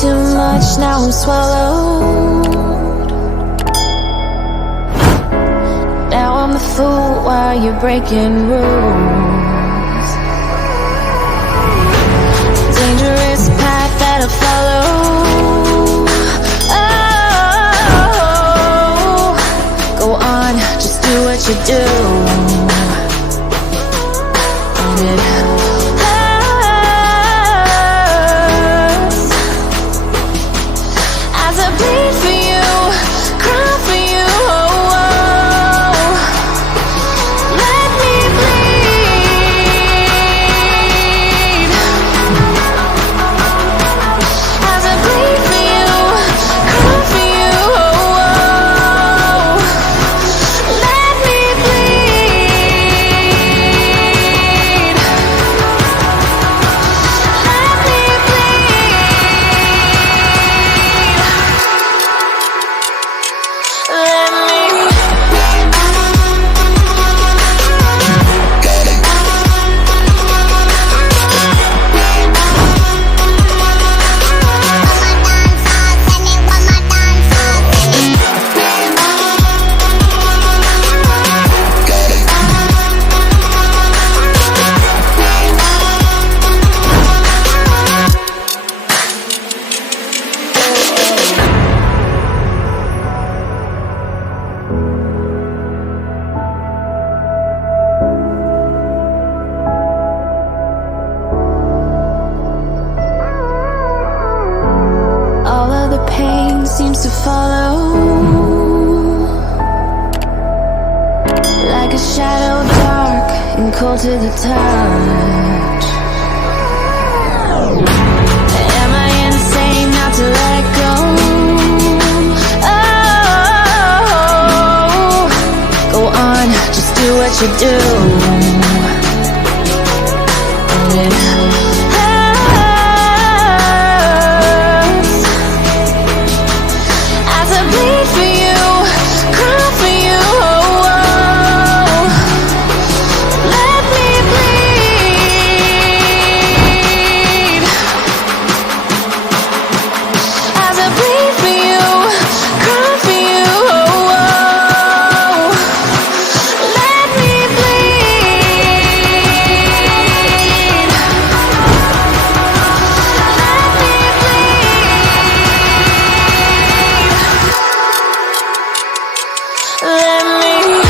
too much, now I'm swallowed. Now I'm a fool while you're breaking rules. Dangerous path that I follow. Oh, go on, just do what you do. And it hurts as I bleed for you, cry for you. Oh, oh. Let me bleed as I bleed for you, cry for you. Oh, oh. Let me bleed. Let me all of the pain seems to follow like a shadow, dark and cold to the touch. Am I insane not to let go? Oh, go on, just do what you do. And it hurts as I bleed for you, cry for you. Oh, oh. Let me bleed as I bleed for you, cry for you. Oh, oh. Let me bleed. Let me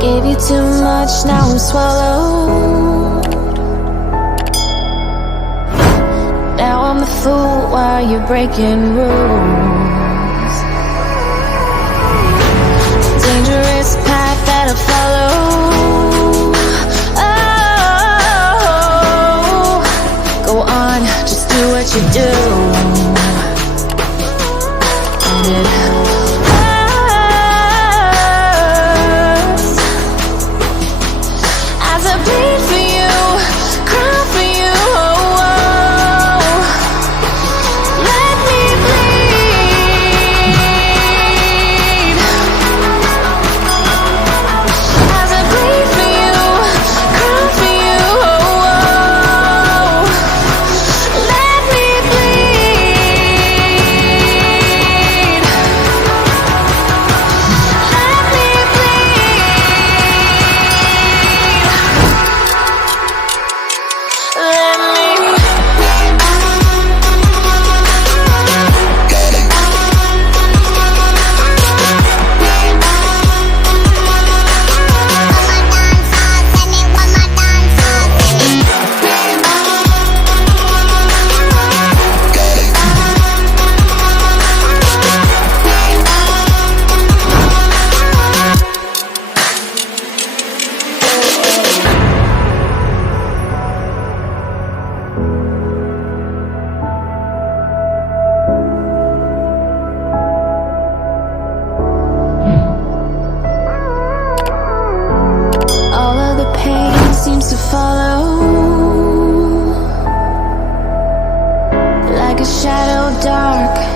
gave you too much, now I'm swallowed. Now I'm a fool while you're breaking rules. Dangerous path that I follow. Oh, go on, just do what you do. And it as I bleed for you, cry for you. Oh, oh. Let me bleed as I bleed for you, cry for you. Oh, oh.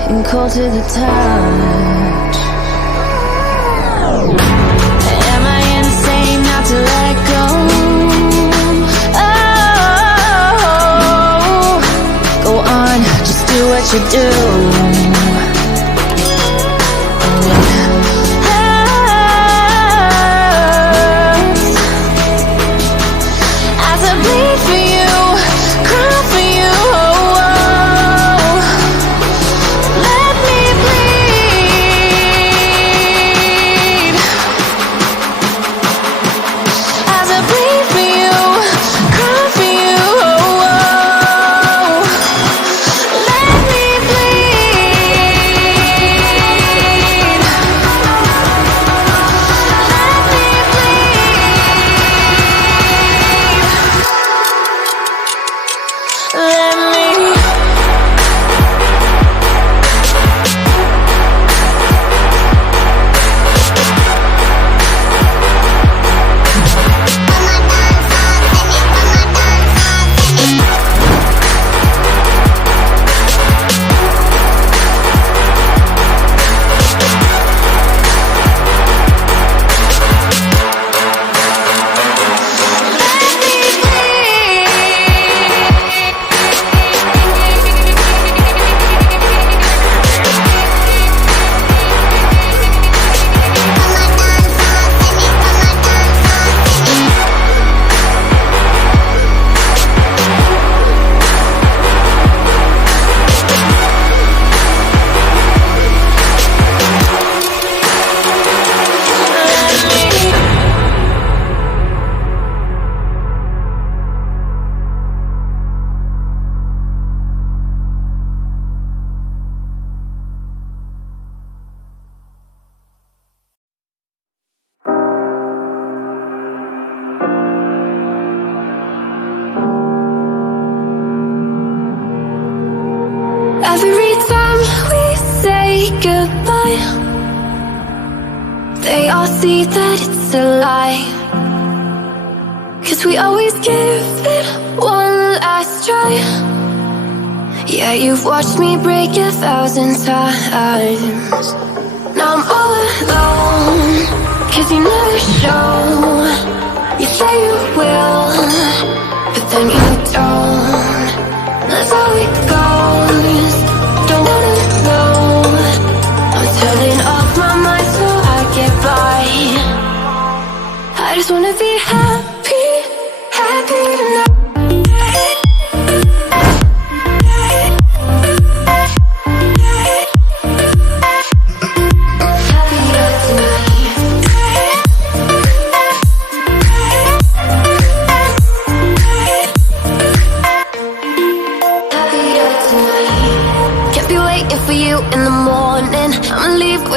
and cold to the touch. Am I insane not to let go? Oh, go on, just do what you do. Every time we say goodbye, they all see that it's a lie. 'Cause we always give it one last try. Yeah, you've watched me break 1,000 times. Now I'm all alone, 'cause you never show. You say you will, but then you don't. That's how it goes. Don't wanna know. I'm turning off my mind so I get by. I just wanna be happy, happy tonight.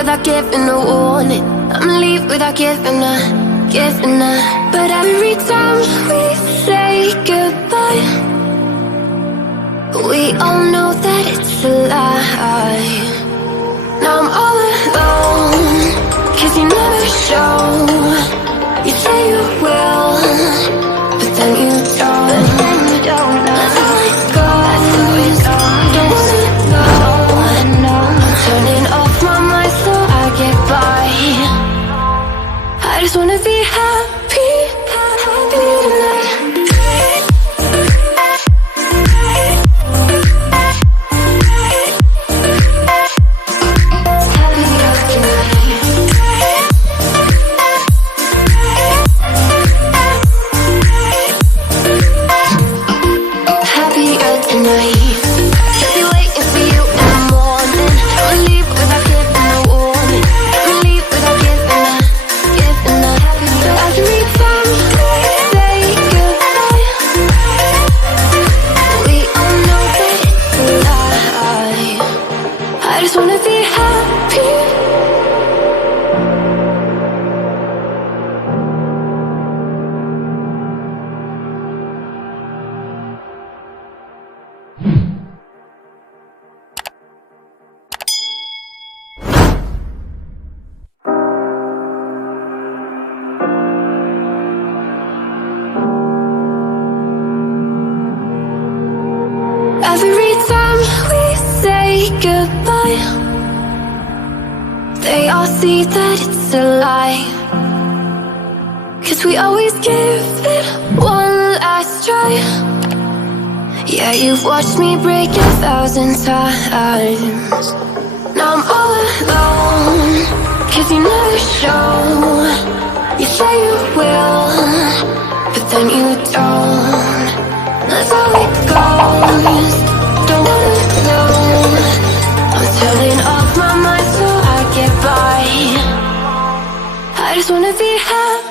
Without giving a warning, I'ma leave without giving a. But every time we say goodbye, we all know that it's a lie. Now I'm all alone, 'cause you never show. You say you will, but then you don't. That's how it goes. Don't wanna know. I'm turning off my mind so I get by. I just wanna be happy, happy tonight. Happier tonight. Can't be waiting for you in the morning. I'ma leave without giving a warning. I'ma leave without giving a. Every time we say goodbye, we all know that it's a lie. I just wanna be happy. Every time we say say goodbye. They all see that it's a lie, 'cause we always give it one last try. Yeah, you've watched me break 1,000 times. Now I'm all alone, 'cause you never show. You say you will, but then you don't. That's how it goes. Don't wanna know. I'm turning off my mind so I get by. I just wanna be happy.